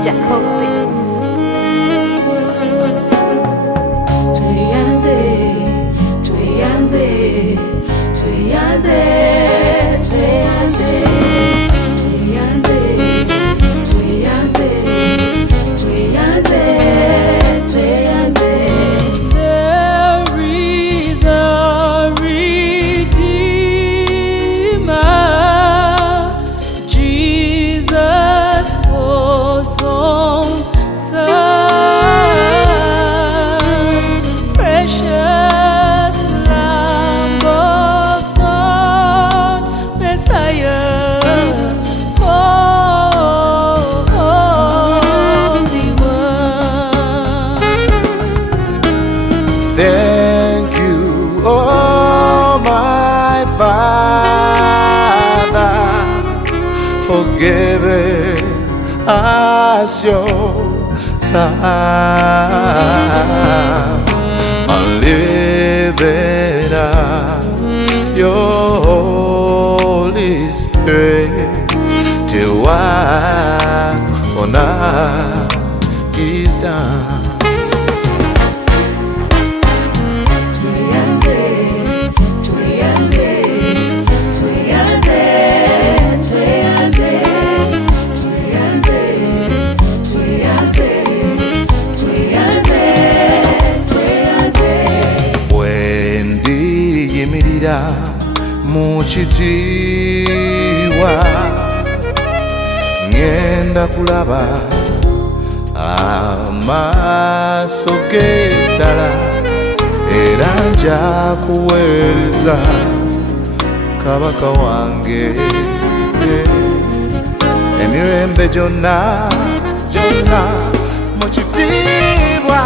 Jacob Beats. There is a Redeemer, Jesus God's own Son, precious Lamb of God, Messiah, Holy One. Thank you, oh my Father, for giving us your Son, and leaving us your Holy Spirit till work on us is done. Muchitiwa ngenda kulaba amaso geddala era nja kuweereza kabaka wange emirembe gyonna muchitiibwa